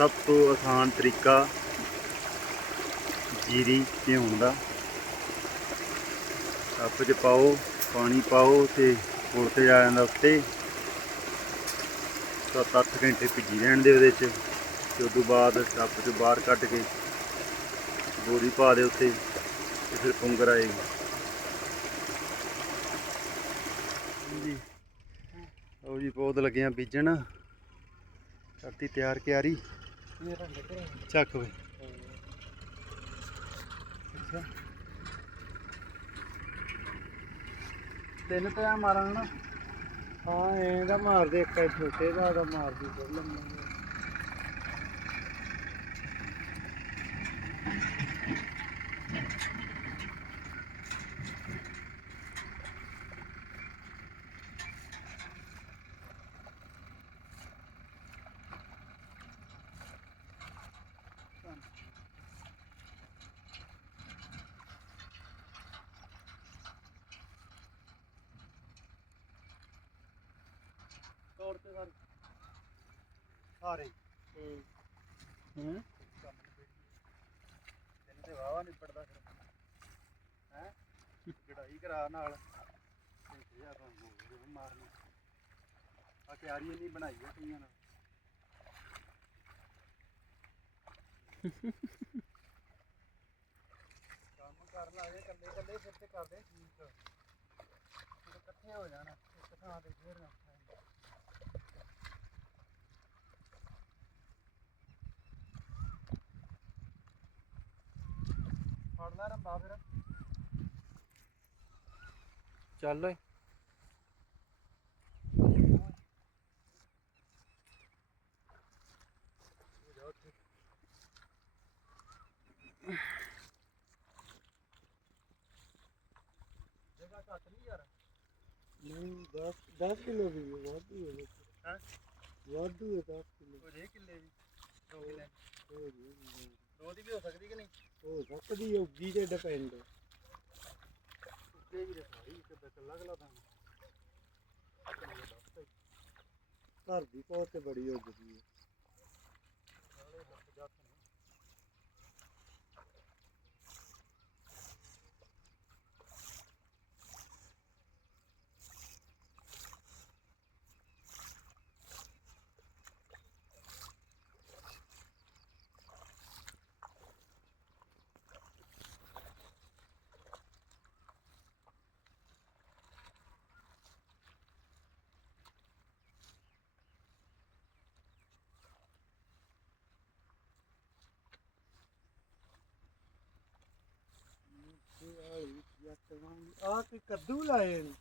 ਸਭ ਤੋਂ ਆਸਾਨ ਤਰੀਕਾ ਜੀਰੀ ਭਿਉਣ ਦਾ। ਕੱਪ 'ਚ ਪਾਓ, ਪਾਣੀ ਪਾਓ ਤੇ ਪੁਲ ਤੇ ਆ ਜਾਂਦਾ ਉੱਤੇ। ਸੱਤ ਅੱਠ ਘੰਟੇ ਭਿੱਜੀ ਰਹਿਣ ਦੇ ਉਹਦੇ 'ਚ। ਤੇ ਉਸ ਤੋਂ ਬਾਅਦ ਕੱਪ 'ਚ ਬਾਹਰ ਕੱਢ ਕੇ ਬੋਰੀ ਪਾ ਦੇ ਉੱਤੇ ਤੇ ਫਿਰ ਪੁੰਗਰ ਆਏਗੀ। ਜੀ ਉਹ ਜੀ ਪੌਦ ਲੱਗੇ ਬੀਜਣ। ਕਰਤੀ ਤਿਆਰ ਕਿਆਰੀ ਚੱਕ ਵੇ ਤਿੰਨ ਤੇ ਮਾਰਾਂ ਹਨਾ। ਹਾਂ ਇਹਦਾ ਮਾਰਦੇ ਇੱਕ ਛੋਟੇ ਦਾ ਦਾ ਮਾਰਦੀ ਫਿਰ ਲੰਮਾ। ਤੋੜ ਤੇ ਸਾਰੇ। ਸਾਰੇ? ਹੂੰ। ਹੂੰ? ਤਿੰਨ ਤੇ ਵਾਵਾ ਨਿਪੜਦਾ ਫਿਰ। ਹੈ? ਜੜਾਈ ਕਰਾ ਨਾਲ। ਤੇ ਆ ਤਾਂ ਹੋਰ ਮਾਰਨੀ। ਆ ਕਿਆਰੀ ਨਹੀਂ ਬਣਾਈ ਆ ਕਈਆਂ ਨੇ। ਕੰਮ ਕੱਲੇ ਕੱਲੇ ਫਿਰ ਤੇ ਕਰਦੇ ਠੀਕ। ਇਕੱਠੇ ਹੋ ਜਾਣਾ ਇੱਕ ਥਾਂ ਤੇ ਫੇਰ ਫੜ ਲੈ ਰੰਬਾ ਫਿਰ। ਚੱਲ ਓਏ। ਜਗ੍ਹਾ ਘੱਟ ਨਹੀਂ ਯਾਰ ਨਹੀਂ 10 10 ਕਿਲੋ ਵੀ ਵਾਧੂ ਹੈ ਹੈਂ? ਵਾਧੂ ਹੈ 10 ਕਿਲੋ। ਹੋ ਜੇ ਕਿੱਲੇ ਦੀ। ਦੋ ਕਿੱਲੇ ਹੋ ਜੀ ਦੋ ਦੀ ਵੀ ਹੋ ਸਕਦੀ ਕਿ ਨਹੀਂ? ਹੋ ਸਕਦੀ ਹੈ ਉੱਗੀ ਤੇ ਡਿਪੈਂਡ ਉੱਤੇ ਵੀ ਰਸਾਈ ਇੱਕ ਕੱਲਾ ਕੱਲਾ ਤਾਂ ਘਰ ਦੀ ਪਹੁੰਚ ਤੇ ਬੜੀ ਹੋ ਗਈ ਹੈ। ਨਾਲੇ ਹੱਥ ਜੱਤ ਨੇ ਆ ਕੋਈ ਕੱਦੂ ਲਾਏ ਨੇ।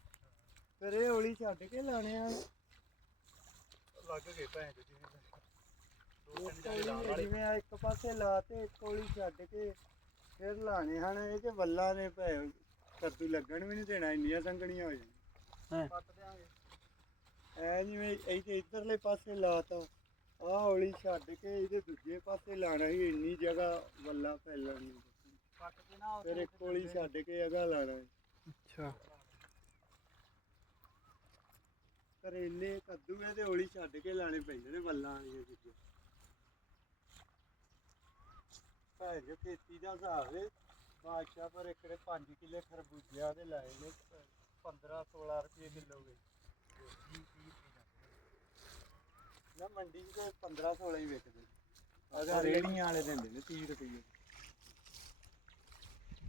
ਫਿਰ ਇਹ ਹੌਲੀ ਛੱਡ ਕੇ ਲਾਣੇ ਆ। ਲੱਗ ਗਏ ਭੈਣ ਚੋ ਜਿਵੇਂ ਦੋ ਇੱਕ ਤਿੰਨ ਜਿਹੜੇ ਲਾਉਣ ਹੌਲੀ ਵਾਲੇ ਜਿਵੇਂ ਆ ਇੱਕ ਪਾਸੇ ਲਾ ਤੇ ਇੱਕ ਹੌਲੀ ਛੱਡ ਕੇ ਫਿਰ ਲਾਣੇ ਹਨ। ਇਹ ਚ ਵੱਲਾਂ ਨੇ ਭੈ ਕੱਦੂ ਲੱਗਣ ਵੀ ਨਹੀਂ ਦੇਣਾ ਇੰਨੀਆਂ ਸੰਗਣੀਆਂ ਹੋ ਜਾਣ। ਪੱਟ ਦਿਆਂਗੇ। ਐ ਜਿਵੇਂ ਇੱਥੇ ਇਧਰਲੇ ਪਾਸੇ ਲਾਤਾ ਆ ਹੌਲੀ ਛੱਡ ਕੇ ਇਹਦੇ ਦੂਜੇ ਪਾਸੇ ਲਾਣਾ ਸੀ ਇੰਨੀ ਜਗ੍ਹਾ ਵੱਲਾਂ ਫੈਲਣ ਨੂੰ। ਪੱਟ ਕੇ ਨਾ ਫਿਰ ਇੱਕ ਹੌਲੀ ਛੱਡ ਕੇ ਅਗਾ ਲਾਣਾ ਅੱਛਾ। ਕਰੇਲੇ ਕੱਦੂ ਇਹਦੇ ਹੌਲੀ ਛੱਡ ਕੇ ਲਾਣੇ ਪੈਂਦੇ ਨੇ ਵੱਲਾਂ ਵਾਲੀਆਂ ਚੀਜ਼ਾਂ। ਭਾਈ ਜੋ ਖੇਤੀ ਦਾ ਹਿਸਾਬ ਹੈ ਬਾਦਸ਼ਾਹ ਪਰ ਇੱਕੜੇ 5 ਕਿੱਲੇ ਖਰਬੂਜਿਆਂ ਦੇ ਲਾਏ ਨੇ 15 16 ਰੁਪਏ ਕਿਲੋ ਨਾ ਮੰਡੀ 'ਚ ਤੇ 15 16 ਹੀ ਵਿਕਦੇ ਅਗਰ ਰੇੜੀਆਂ ਵਾਲੇ ਦਿੰਦੇ ਨੇ 30 ਰੁਪਏ।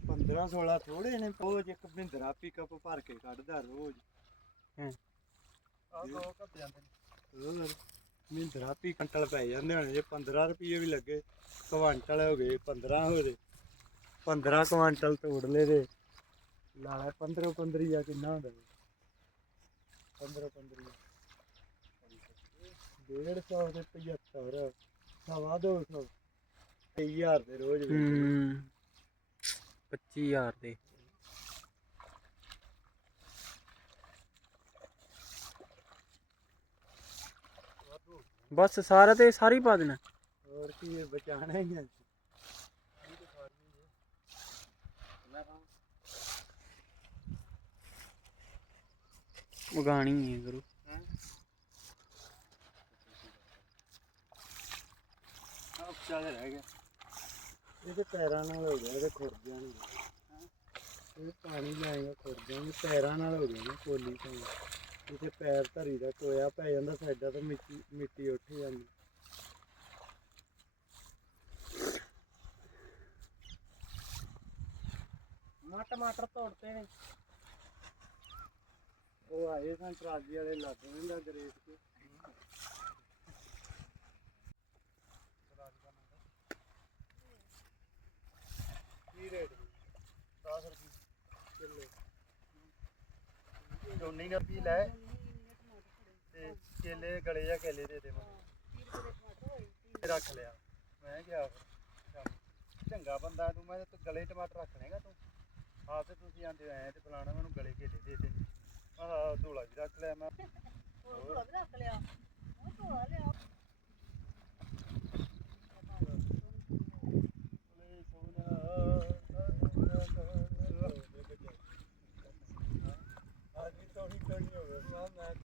15 16 ਥੋੜੇ ਨੇ ਰੋਜ਼ ਇੱਕ ਮਹਿੰਦਰਾ ਪਿਕਅਪ ਭਰ ਕੇ ਕੱਢਦਾ ਰੋਜ਼। ਆਹ ਦੋ ਘੱਟ ਜਾਂਦੇ ਨੇ। ਹੋਰ ਮਹਿੰਦਰਾ ਪੀ ਕੰਟਲ ਪੈ ਜਾਂਦੇ ਹੋਣੇ ਜੇ 15 ਰੁਪਏ ਵੀ ਲੱਗੇ ਕੁਆਂਟਲ ਹੋ ਗਏ 15 ਹੋ ਗਏ। 15 ਕੁਆਂਟਲ ਤੋੜ ਲਾ ਲੈ 15 15 ਜਾਂ ਕਿੰਨਾ ਹੁੰਦਾ 15 15 ਡੇਢ ਸੌ ਤੇ 75 ਸਵਾ ਦੋ ਸੌ 20000 ਦੇ ਰੋਜ਼। ਹੂੰ। 25000 ਦੇ। ਬਸ ਸਾਰਾ ਤੇ ਸਾਰੀ ਪਾ ਦੇਣਾ। ਹੋਰ ਕੀ ਬਚਾਣਾ ਹੀ ਹੈ। ਉਗਾਣੀ ਹੈ ਗੁਰੂ। ਉੱਚਾ ਜਿਹਾ ਰਹਿ ਗਿਆ। ਇਹਦੇ ਪੈਰਾਂ ਨਾਲ ਹੋ ਗਿਆ ਇਹਦੇ ਖੁਰ ਜਾਣਗੇ ਇਹ ਪਾਣੀ ਲਾਏਗਾ ਖੁਰ ਜਾਣਗੇ ਪੈਰਾਂ ਨਾਲ ਹੋ ਗਿਆ ਨਾ ਕੋਲੀ ਤੋਂ। ਜਿੱਥੇ ਪੈਰ ਧਰੀ ਦਾ ਟੋਇਆ ਪੈ ਜਾਂਦਾ ਸਾਈਡਾਂ ਤੋਂ ਮਿੱਟੀ ਮਿੱਟੀ ਉੱਠ ਜਾਂਦੀ। ਮਾ ਟਮਾਟਰ ਤੋੜਤੇ ਨੇ। ਉਹ ਆਏ ਸਨ ਟਰਾਲੀ ਵਾਲੇ ਲੱਗ ਰਹਿੰਦਾ ਗਰੇਟ ਕੇ ਕੀ ਰੇਟ 10 ਰੁਪਏ ਕਿਲੋ। ਦੋਨੀ ਨਾ ਪੀ ਲੈ। ਤੇ ਕੇਲੇ ਗਲੇ ਜਾਂ ਕੇਲੇ ਦੇ ਦੇ ਰੱਖ ਲਿਆ। ਮੈਂ ਕਿਹਾ ਫਿਰ ਚੰਗਾ ਬੰਦਾ ਤੂੰ, ਮੈਂ ਤੂੰ ਗਲੇ ਟਮਾਟਰ ਰੱਖ ਲੇਗਾ ਤੂੰ। ਆਪ ਤੇ ਤੁਸੀਂ ਆਂਦੇ ਐ ਤੇ ਫਲਾਣਾ ਮੈਨੂੰ ਗਲੇ ਕੇਲੇ ਦੇ ਦੇ। ਆਹ ਢੋਲਾ ਵੀ ਰੱਖ ਲਿਆ ਮੈਂ। ਓਏ